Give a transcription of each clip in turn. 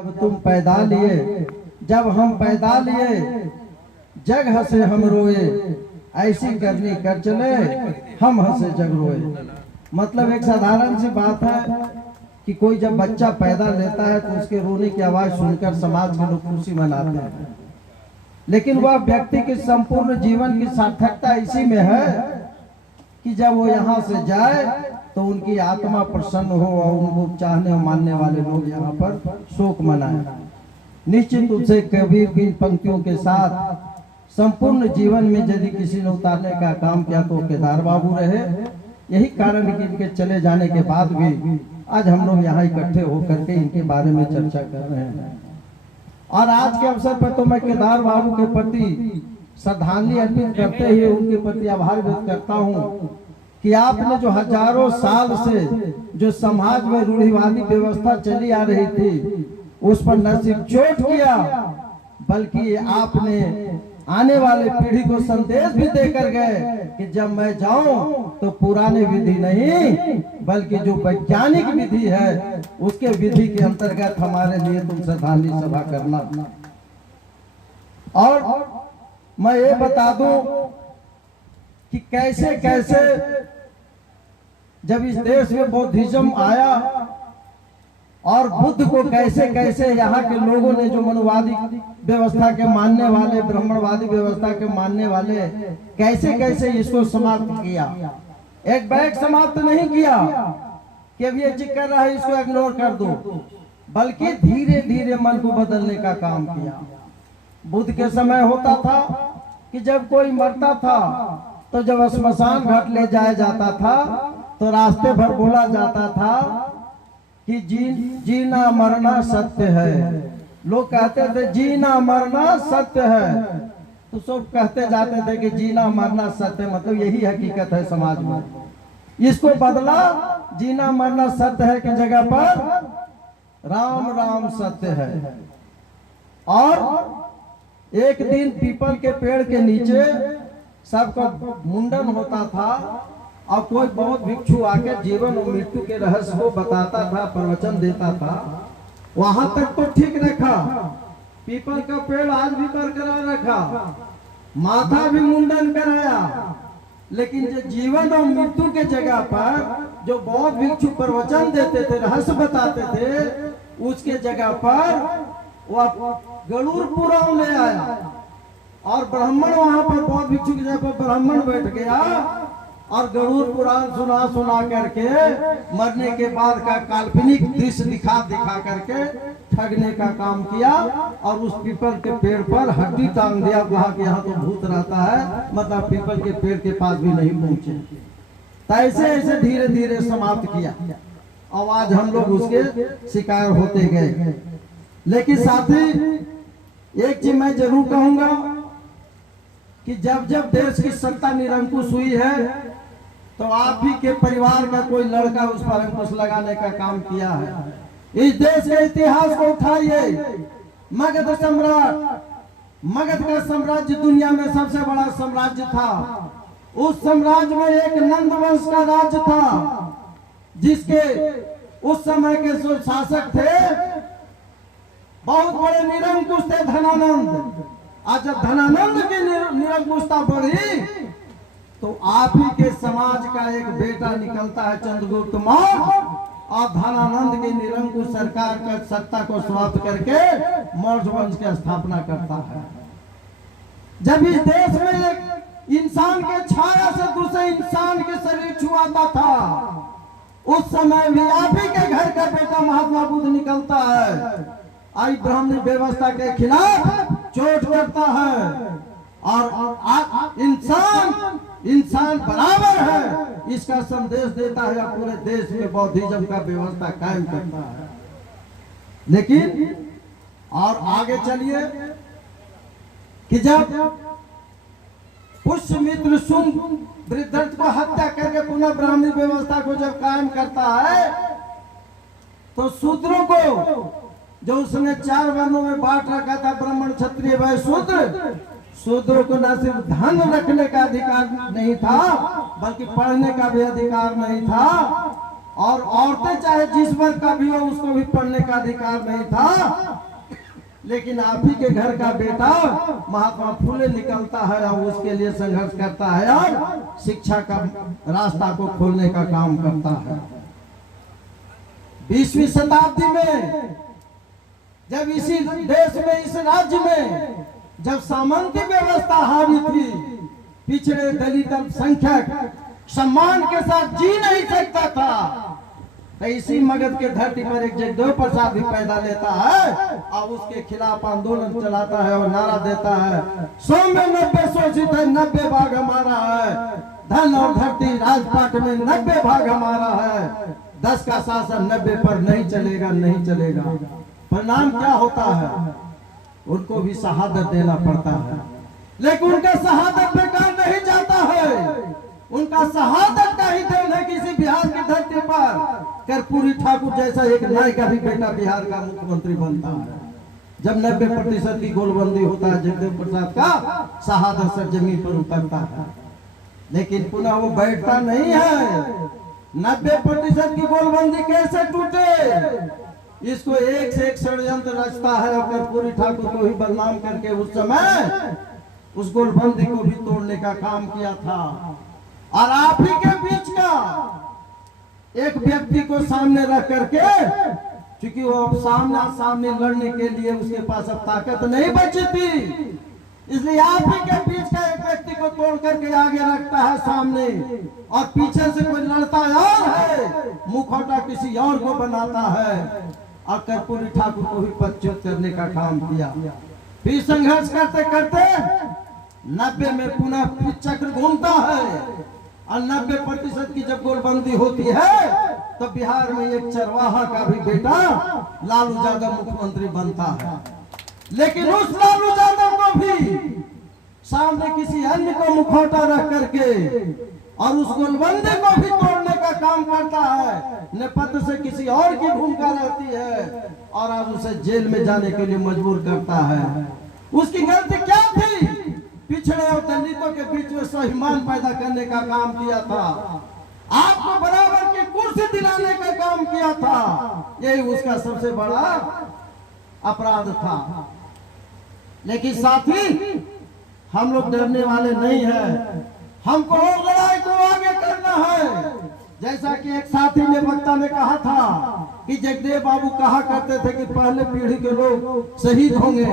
जब तुम पैदा लिए, जब हम पैदा लिए, जग हंसे हम रोए, ऐसी करनी कर चले, हम हंसे जग रोए। मतलब एक साधारण सी बात है कि कोई जब बच्चा पैदा लेता है तो उसके रोने की आवाज सुनकर समाज के लोग खुशी मनाते हैं, लेकिन वह व्यक्ति के संपूर्ण जीवन की सार्थकता इसी में है कि जब वो यहाँ से जाए तो उनकी आत्मा प्रसन्न हो और उनको चाहने और मानने वाले लोग यहाँ पर शोक मनाएं। निश्चित रूप से कबीर की पंक्तियों के साथ संपूर्ण जीवन में यदि किसी ने उतारने का काम किया तो केदार बाबू रहे। यही कारण कि इनके चले जाने के बाद भी आज हम लोग यहाँ इकट्ठे होकर के इनके बारे में चर्चा कर रहे हैं। और आज के अवसर पर तो मैं केदार बाबू के प्रति श्रद्धांजलि अर्पित करते हुए उनके प्रति आभार व्यक्त करता हूँ कि आपने जो हजारों साल से जो समाज में रूढ़िवादी व्यवस्था चली आ रही थी उस पर न सिर्फ चोट किया बल्कि आपने आने वाले पीढ़ी को संदेश भी देकर गए कि जब मैं जाऊं तो पुराने विधि नहीं बल्कि जो वैज्ञानिक विधि है उसके विधि के अंतर्गत हमारे लिए तुम श्रद्धांजलि सभा करना। और मैं ये बता दूं कि कैसे कैसे जब इस देश में बौद्धिज्म आया और बुद्ध को कैसे कैसे यहाँ के लोगों ने जो मनुवादी व्यवस्था के मानने वाले, ब्राह्मणवादी व्यवस्था के मानने वाले, कैसे कैसे इसको समाप्त किया। एक बैग समाप्त नहीं किया कि अब ये चिक कर रहा है इसको इग्नोर कर दो, बल्कि धीरे धीरे मन को बदलने का काम किया। बुद्ध के समय होता था कि जब कोई मरता था तो जब श्मशान घाट ले जाया जाता था तो रास्ते भर बोला जाता था कि जीना मरना सत्य है। लोग कहते थे जीना मरना सत्य है, तो सब कहते जाते थे कि जीना मरना सत्य, मतलब यही हकीकत है समाज में। इसको बदला, जीना मरना सत्य है की जगह पर राम राम सत्य है। और एक दिन पीपल के पेड़ के नीचे सबका मुंडन होता था और कोई बहुत भिक्षु आके जीवन और मृत्यु के रहस्य को बताता था, प्रवचन देता था। वहां तक तो ठीक रखा, पीपल का पेड़ आज भी बरकरार रखा, माथा भी मुंडन कराया, लेकिन जो जीवन और मृत्यु के जगह पर जो बहुत भिक्षु प्रवचन देते थे, रहस्य बताते थे, उसके जगह पर वह गरुड़ पुराण ले आया और ब्राह्मण वहां पर बहुत भिक्षु की जगह पर ब्राह्मण बैठ गया और गरुड़ पुराण सुना सुना करके मरने के बाद का काल्पनिक दृश्य दिखा करके ठगने का काम किया और उस पीपल के पेड़ पर हड्डी टांग दिया। वहां के यहाँ तो भूत रहता है, मतलब पीपल के पेड़ के पास भी नहीं पहुंचे। तो ऐसे ऐसे धीरे धीरे समाप्त किया और आज हम लोग उसके शिकार होते गए। लेकिन साथ ही एक चीज मैं जरूर कहूंगा कि जब जब देश की सत्ता निरंकुश हुई है तो आप ही के परिवार का कोई लड़का उस पर अंकुश लगाने का काम किया है। इस देश के इतिहास को उठाइए। मगध सम्राट, मगध का साम्राज्य दुनिया में सबसे बड़ा साम्राज्य था। उस साम्राज्य में एक नंद वंश का राज्य था जिसके उस समय के जो शासक थे बहुत बड़े निरंकुश थे, धनानंद। आज जब धनानंद की निरंकुशता बढ़ी तो आप ही के समाज का एक बेटा निकलता है चंद्रगुप्त मौर्य और धनानंद की निरंकुश सरकार का सत्ता को समाप्त करके मौर्य वंश की स्थापना करता है। जब इस देश में एक इंसान के छाया से दूसरे इंसान के शरीर छुआता था उस समय भी आप ही के घर का बेटा महात्मा बुद्ध निकलता है, आई ब्राह्मणी व्यवस्था के खिलाफ चोट करता है और इंसान बराबर है इसका संदेश देता है, पूरे देश में बौद्धिज्म का व्यवस्था कायम करता है। लेकिन और आगे चलिए कि जब पुष्यमित्र शुंग वृद्धर्थ को हत्या करके पुनः ब्राह्मणी व्यवस्था को जब कायम करता है तो शूद्रों को जो उसने 4 वर्णों में बांट रखा था, ब्राह्मण क्षत्रिय वैश्य शूद्रों को न सिर्फ धन रखने का अधिकार नहीं था बल्कि पढ़ने का भी अधिकार नहीं था और औरतें चाहे जिस वर्ग का भी हो उसको भी पढ़ने का अधिकार नहीं था। लेकिन आप ही के घर का बेटा महात्मा फुले निकलता है और उसके लिए संघर्ष करता है और शिक्षा का रास्ता को खोलने का काम करता है। 20वीं शताब्दी में जब इसी देश में, इस राज्य में जब सामंती व्यवस्था हावी थी, पिछड़े दलित अल्पसंख्यक सम्मान के साथ जी नहीं सकता था, तो इसी मगध के धरती पर एक जगदेव प्रसाद भी पैदा लेता है और उसके खिलाफ आंदोलन चलाता है और नारा देता है, 100 में 90 शोषित है, 90 भाग हमारा है, धन और धरती राजपाट में 90 भाग हमारा है, 10 का शासन 90 पर नहीं चलेगा, नहीं चलेगा। परिणाम क्या होता है? उनको भी शहादत देना पड़ता है, लेकिन उनका शहादत बेकार नहीं जाता है। उनका शहादत का ही देन है किसी बिहार की धरती पर कर्पूरी ठाकुर जैसा एक नाय का भी बेटा बिहार का मुख्यमंत्री बनता है। जब 90% की गोलबंदी होता है, जगदेव प्रसाद का शहादत से जमीन पर उतरता है, लेकिन पुनः वो बैठता नहीं है। 90% की गोलबंदी कैसे टूटे, इसको एक से एक षड्यंत्र रचता है और कर्पूरी ठाकुर को ही बदनाम करके उस समय उस गोलबंदी को भी तोड़ने का काम किया था। और आप ही के बीच का एक व्यक्ति को सामने रख करके, क्योंकि वो सामना सामने लड़ने के लिए उसके पास अब ताकत नहीं बची थी, इसलिए आप ही के बीच का एक व्यक्ति को तोड़ करके आगे रखता है सामने, और पीछे से कोई लड़ता और है, मुखौटा किसी और को बनाता है, और कर्पूरी ठाकुर को भी पदच्युत करने का काम किया। फिर संघर्ष करते करते 90 में पुनः चक्र घूमता है, और 90% की जब गोलबंदी होती है तो बिहार में एक चरवाहा का भी बेटा लालू यादव मुख्यमंत्री बनता है। लेकिन उस लालू यादव को भी सामने किसी अन्य को मुखौटा रख करके और उस गोलबंदी को भी तोड़ने का काम करता है। नेपथ्य से किसी और की भूमिका रहती है और आज उसे जेल में जाने के लिए मजबूर करता है। उसकी गलती क्या थी? पिछड़े और दलितों के बीच में स्वाभिमान पैदा करने का काम किया था, आपको बराबर की कुर्सी दिलाने का काम किया था। यही उसका सबसे बड़ा अपराध था। लेकिन साथी, हम लोग डरने वाले नहीं हैं, हमको और लड़ाई को आगे करना है। जैसा कि एक साथी ने वक्ता ने कहा था कि जगदेव बाबू कहा करते थे कि पहले पीढ़ी के लोग शहीद होंगे,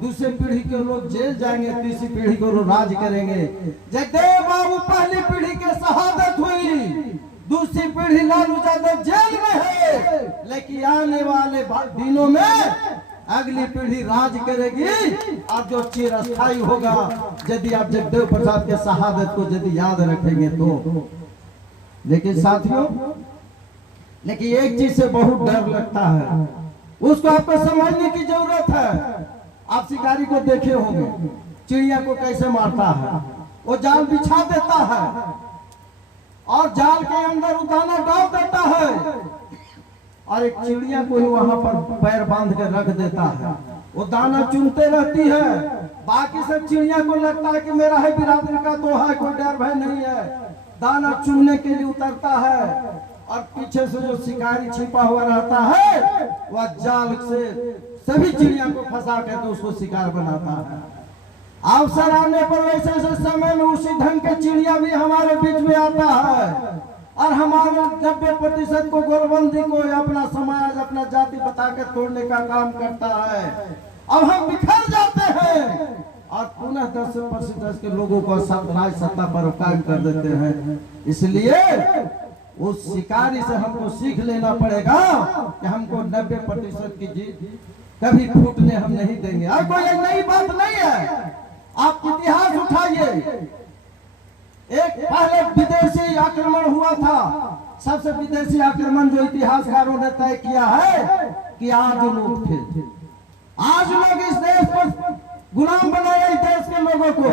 दूसरी पीढ़ी के लोग जेल जाएंगे, तीसरी पीढ़ी को लोग राज करेंगे। जगदेव बाबू पहली पीढ़ी के शहादत हुई, दूसरी पीढ़ी लालू यादव जेल में है, लेकिन आने वाले दिनों में अगली पीढ़ी राज करेगी और जो चिरस्थायी होगा, यदि आप जगदेव प्रसाद के शहादत को यदि याद रखेंगे तो। लेकिन साथियों, लेकिन एक चीज से बहुत डर लगता है, उसको आपको समझने की जरूरत है। आप शिकारी को देखे होंगे, चिड़िया को कैसे मारता है। वो जाल बिछा देता है और जाल के अंदर वो दाना डाल देता है और एक चिड़िया को ही वहां पर पैर बांध कर रख देता है। वो दाना चुनते रहती है, बाकी सब चिड़िया को लगता है कि मेरा है बिरादरी का तो है, कोई डर भय नहीं है। दाना चुनने के लिए उतरता है और पीछे से जो शिकारी छिपा हुआ रहता है वह जाल से सभी चिड़िया को फंसा करके उसको शिकार बनाता है। अवसर आने पर वैसे ऐसे समय में उसी ढंग के चिड़िया भी हमारे बीच में आता है और हमारे 90% को गोलबंदी को अपना समाज, अपना जाति बताकर तोड़ने का काम करता है। अब हम बिखर जाते हैं और पुनः 10% के लोगों को राज सत्ता पर कायम कर देते हैं। इसलिए उस शिकारी से हमको सीख लेना पड़ेगा कि हमको 90% की जीत कभी फूटने हम नहीं देंगे। और कोई नई बात नहीं है, आप इतिहास उठाइए। एक पहले विदेशी आक्रमण हुआ था, सबसे विदेशी आक्रमण जो इतिहासकारों ने तय किया है कि आज लोग थे। आज लोग इस देश पर गुलाम बनाया, इस देश के लोगों को।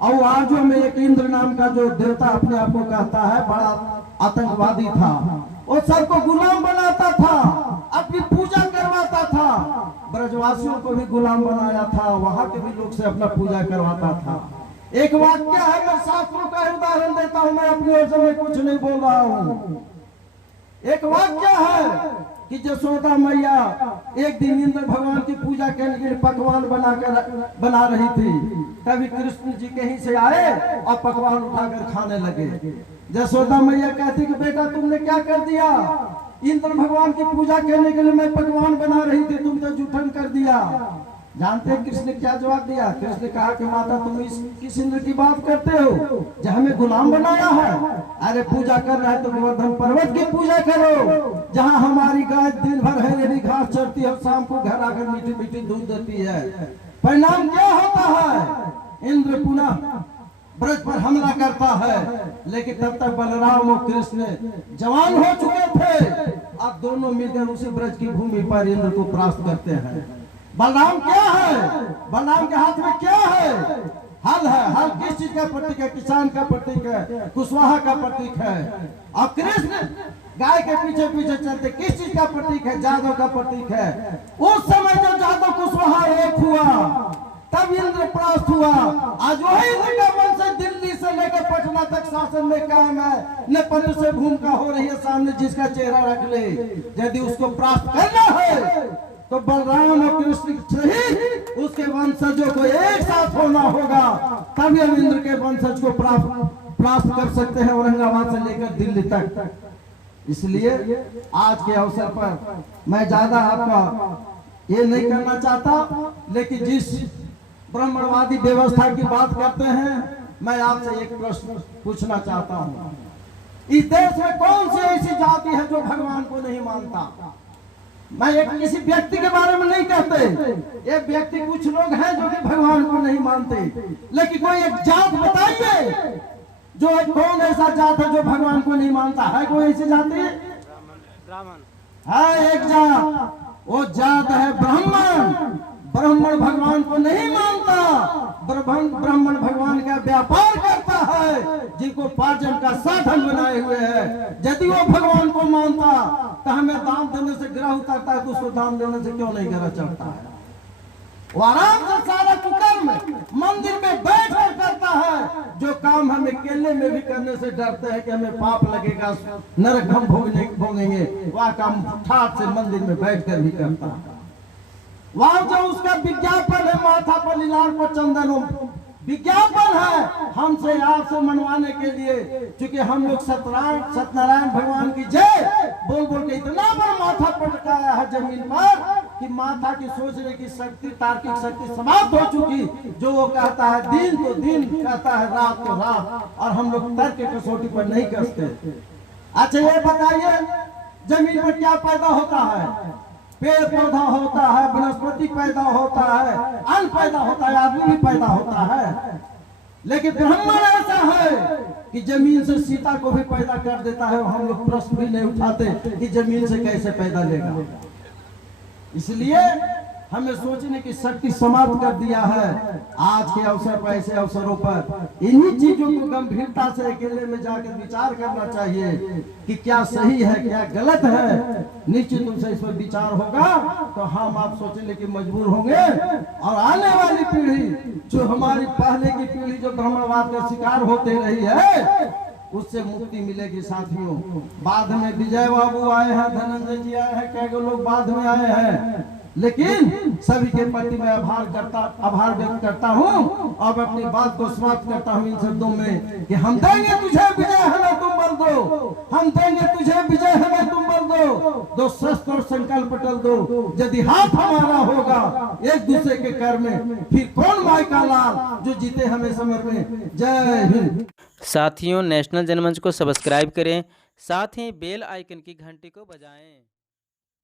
और आजो में एक इंद्र नाम का जो देवता अपने आप को कहता है, बड़ा आतंकवादी था, वो सबको गुलाम बनाता था, अपनी पूजा करवाता था, ब्रजवासियों को भी गुलाम बनाया था, वहां के भी लोग से अपना पूजा करवाता था। एक वाक्य है, मैं शास्त्रों का उदाहरण देता हूं, मैं अपनी ओर से मैं कुछ नहीं बोल रहा हूं। एक वाक्य है कि जसोदा मैया एक दिन इंद्र भगवान की पूजा करने के लिए पकवान बना रही थी। तभी कृष्ण जी कहीं से आए और पकवान उठाकर खाने लगे। जसोदा मैया कहती कि बेटा तुमने क्या कर दिया, इंद्र भगवान की पूजा करने के लिए मैं पकवान बना रही थी, तुम तो जूठन कर दिया। जानते हैं कृष्ण ने क्या जवाब दिया? कृष्ण ने कहा कि माता तुम किस इंद्र की बात करते हो जो हमें गुलाम बनाया है? अरे पूजा करना है तो गोवर्धन पर्वत की पूजा करो, जहाँ हमारी गाय दिन भर हरी घास चरती है और शाम को घर आकर मीठी मीठी दूध देती है। परिणाम क्या होता है? इंद्र पुनः ब्रज पर हमला करता है, लेकिन तब तक बलराम और कृष्ण जवान हो चुके थे। अब दोनों मिलकर उसी ब्रज की भूमि पर इंद्र को परास्त करते हैं। बलराम क्या है? बलराम के हाथ में क्या है? हल है। हल किस चीज का प्रतीक है? किसान का प्रतीक है, कुशवाहा का प्रतीक है। और कृष्ण गाय के पीछे पीछे चलते किस चीज का प्रतीक है? जादव का प्रतीक है। उस समय जब जादव कुशवाहा एक हुआ तब इंद्र परास्त हुआ। आज वही इंद्र का वंश दिल्ली से लेकर पटना तक शासन में कायम है। नेपथ्य से भूमिका हो रही है, सामने जिसका चेहरा रख ले। यदि उसको परास्त करना है तो बलराम और कृष्ण सहित उसके वंशजों को एक साथ होना होगा, तभी हम इंद्र के वंशज को प्राप्त कर सकते हैं, औरंगाबाद से लेकर दिल्ली तक। इसलिए आज के अवसर पर मैं ज्यादा आपका ये नहीं करना चाहता, लेकिन जिस ब्राह्मणवादी व्यवस्था की बात करते हैं, मैं आपसे एक प्रश्न पूछना चाहता हूँ। इस देश में कौन सी ऐसी जाति है जो भगवान को नहीं मानता? मैं एक किसी व्यक्ति के बारे में नहीं कहते, ये व्यक्ति कुछ लोग हैं जो कि भगवान को नहीं मानते, लेकिन कोई एक जात बताइए जो कौन ऐसा जात है जो भगवान को नहीं मानता है? कोई ऐसी जाति ब्राह्मण है? एक जात, वो जात है ब्राह्मण। ब्राह्मण भगवान को नहीं मानता, ब्राह्मण भगवान का व्यापार करता है, जिनको पार्जन का साधन बनाए हुए है। यदि वो भगवान को मानता तो हमें दान देने से ग्रह उतरता है, तो उसको दान देने से क्यों नहीं ग्रह चढ़ता है? वो आराम से सारा कुकर्म मंदिर में बैठ कर करता है, जो काम हमें केले में भी करने से डरते हैं कि हमें पाप लगेगा, नरक हम भोगेंगे, वह काम ठाट से मंदिर में बैठ कर भी करता है। वहां जो उसका विज्ञापन है, माथा पर लीलार पर चंदन विज्ञापन है, हमसे आपसे मनवाने के लिए, क्योंकि हम लोग सत्यनारायण भगवान की जय बोल बोल के इतना बड़ा माथा पटकाया है जमीन पर कि माथा की सोचने की शक्ति, तार्किक शक्ति समाप्त हो चुकी। जो वो कहता है दिन तो दिन, कहता है रात तो रात, और हम लोग तर्क के कसौटी पर नहीं कसते। अच्छा ये बताइए, जमीन पर क्या पैदा होता है? पेड़ पौधा होता है, वनस्पति पैदा होता है, अन्न पैदा होता है, आदमी भी पैदा होता है। लेकिन ब्राह्मण ऐसा है कि जमीन से सीता को भी पैदा कर देता है। हम लोग प्रश्न भी नहीं उठाते कि जमीन से कैसे पैदा लेगा। इसलिए हमें सोचने की शक्ति समाप्त कर दिया है। आज के अवसर पर, ऐसे अवसरों पर इन्हीं चीजों को गंभीरता से अकेले में जाकर विचार करना चाहिए कि क्या सही है, क्या गलत है। निश्चित रूप से इस पर विचार होगा तो हम आप सोचने की मजबूर होंगे, और आने वाली पीढ़ी, जो हमारी पहले की पीढ़ी जो ब्राह्मणवाद का शिकार होते रही है, उससे मुक्ति मिलेगी। साथियों, बाद में विजय बाबू आए हैं, धनंजय जी आए हैं, कई लोग बाद में आए हैं, लेकिन सभी के प्रति मैं आभार व्यक्त करता हूँ और अपनी बात को समाप्त करता हूँ इन शब्दों में कि हम देंगे तुझे विजय, हमें तुम बल दो। हम देंगे तुझे विजय, हमें तुम बल दो। दो शस्त्र और संकल्प टल दो। यदि हाथ हमारा होगा एक दूसरे के कर में, फिर कौन माई का लाल जो जीते हमें समर में। जय हिंद। साथियों, नेशनल जनमंच को सब्सक्राइब करें, साथ ही बेल आइकन की घंटी को बजाएं।